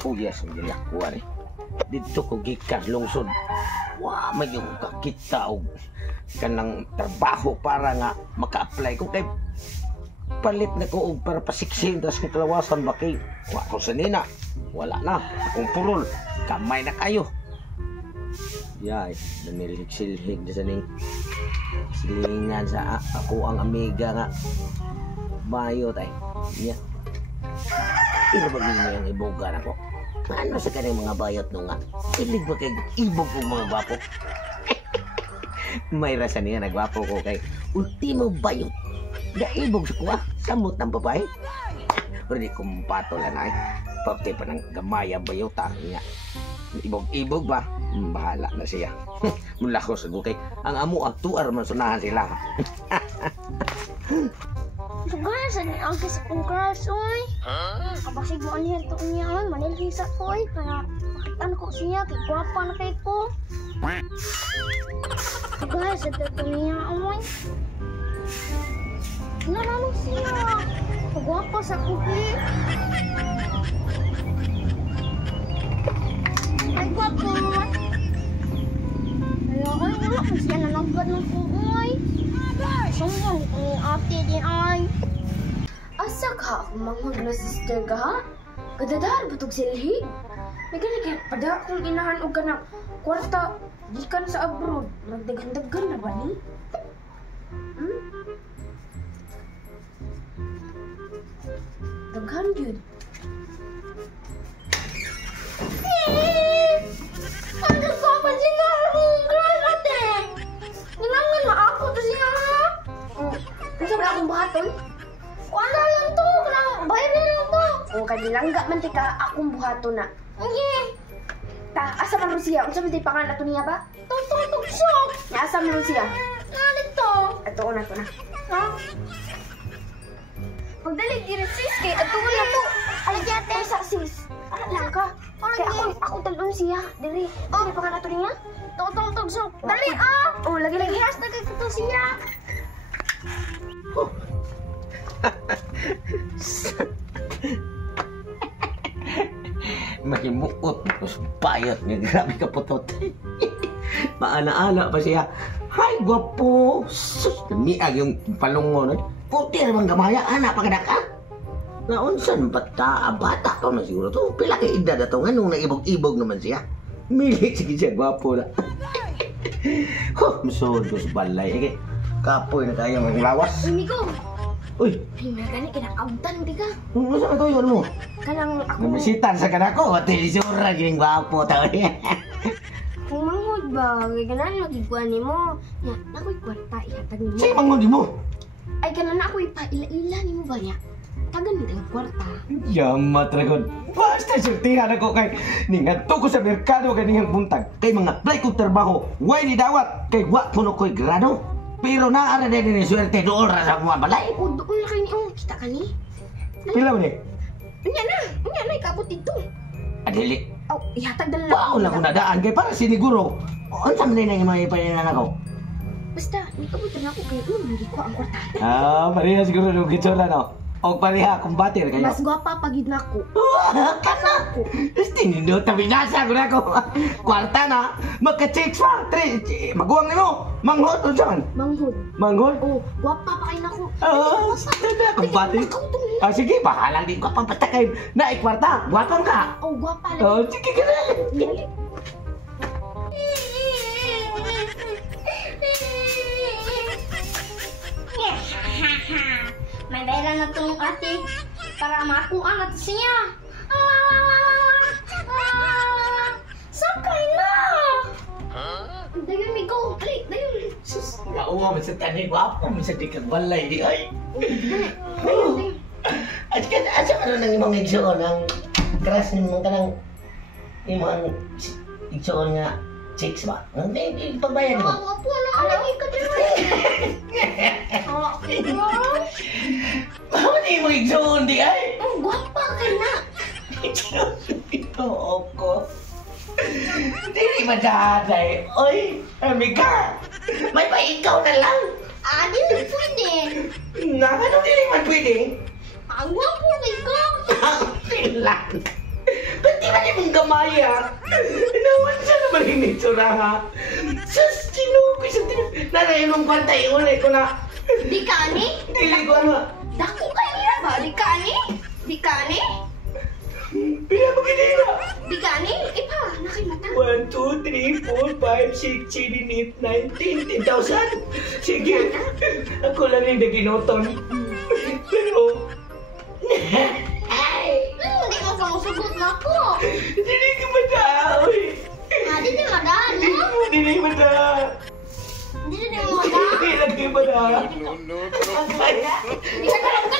Puyas ang ginakuha ni. Dito ko gikas lungsod. Wa may yung kakita og kanang trabaho para nga maka-apply ko kay palit na ko og para pasiksin das kong kalawasan ba kay wa ko sa nina. Wala na. Akong purol. Kamay na kayo. Yay, nanilhig-silhig na sa ning silingan sa ako ang amiga nga bayo tay. Nya. Ino ba yung ibugan ako? Ano sa kanang mga bayot nung nga? Ilig ba kay ibog kong mga gwapo? May rasa niya nagwapo ko kay ultimo bayot. Gaibog sa kuha, samot ng babae. Pero di kumpato lang ay. Pagti pa ng gamaya bayota niya. Ibog-ibog ba? Bahala na siya. Mula ko sa gukay. Ang amo aktuar man sunahan sila. Sugan sa ni ang sa kong crush oy. Kapasig mo niya to niya oy, manilhisa ko oy para makitaan ko siya kay gwapa na kay ko. Sugan sa to niya oy. Narano siya. Gwapa sa kuki. Ay gwapo. Ayaw ay wala ko siya nanagad ng kumoy. Sumbong kung ate di ay. Asa ka akong manghod sister ka ha? Kadadahar butog silhig. May kaya pada akong inahan og kanang kwarta gikan sa abroad. Magdagan-dagan na ba ni? Daghan yun. Ano ka pa siya akong crush ate? Ninangan na ako to siya ha? Kasi wala akong buhaton. Wala lang to, kanang bayad na lang to. O kanilangga man tika akong buhaton na. Hindi. Ta, asa man ro siya? Unsa man tay pangalan ato niya ba? Tututog siya. Nya asa man ro siya? Nalit to. Ato na to na. Ha? Pagdali, sis kay ato na to. Ay, ate, sa sis. Ano lang ka? Kaya ako talon siya. Diri. Oh, may pangalan ato niya? Tututog siya. Dali ah. Oh, lagi-lagi. Hashtag ito siya. Mahimuot tapos bayot niya. Grabe ka putot. Maana-ana pa siya. Hay, gwapo. Sus, niag yung palungo nun. Puti naman gamaya. Anak pa ka. Naunsan bata? Bata pa man siguro to. Pila kay edad na to. Nganong naibog-ibog naman siya. Milik sige siya. Gwapo na. Masod ko sa balay. Okay. Kapoy na tayo ng lawas. Uy, Miko. Uy! Ay, may gani kinakautan, di ka? Ano sa ito yun mo? Kanang ako... Namisitan sa kanako. Tilisura, gining gwapo tao niya. Kung manghod ba, kay ganan magiguan ni mo. Ya, nako'y kwarta, ihatag ni mo. Sa'yo mangod mo? Ay, ganan ako'y paila-ila ni mo ba niya? Tagan ni tayo kwarta. Yamat, Dragon. Basta surtihan ako kay ningadto ko sa merkado ganiyang buntag. Kay mga apply kong trabaho, way ni dawat. Kay wa puno ko'y grado. Pero naara din ni swerte doon ra sa mga balay. O, doon na kayo ni oh. Kita ka ni? Pila mo ni? Unya na, ikabot dito. Adili. Oh, ihatag dala Wow, na kung nadaan kay para siniguro. Ano sa mga yung mga ipayanan ako? Basta, ikabot na ako kayo. Hindi ko ang kwarta. Pareha siguro nung gitsura, no? O pareha, kumbatir kayo. Mas gwapa pagid na ako. Kana! Gusto nindo, tabinasa ko na ako. Kwarta na, magka-chicks pa. Maguwang ni mo. Manghot, o saan? Manghod. Manghot? Oh, gwapa pa kayo na ako. Kumbatir. Sige, bahala din ko pang patakayin. Na, ikwarta, gwapang ka. Oh, gwapa lang. Sige ka na. Dali. May bayaran na itong ate para makuha na siya. Sakay na! Dayon, Miko. Dayon. Sus, nauwa mo sa tanig, wapo mo sa dikag balay di ay. Dayon. At asa ka na ng imong igsoon, ang crush ni mong kanang imong igsoon nga chicks ba? Hindi, pagbayan mo. Awa po na. Alagi ka din. Mama ni imong igsoon di ay. Ang gwapa ka na. Ito ako. Hindi madaday. Oy, amiga. May pa ikaw na lang. Di mo pwede. Nga, ano dili man pwede? Ang gwapo ka. Ang pilan. Ba't di ba di mong gamaya? Naman siya naman hinitsura ha. Sus, kinukoy sa tinip. Narayon mong kwantay, ulay ko na. Di ka ni? Dili ko na. Dako kayo nila ba? Di ka ni? Di ka ni? Pinapagilira. Di ka ni? Ipa, nakimata. 1, 2, 3, 4, 5, 6, 7, 8, 9, 10, 10,000. Sige, ako lang yung naginoton. Pero, Hindi mo pa masugot na ako. hindi ka madaoy. Hindi ni madaan, no? Hindi mada. Hindi ni madaan. Hindi lagi mada. Hindi ka lang.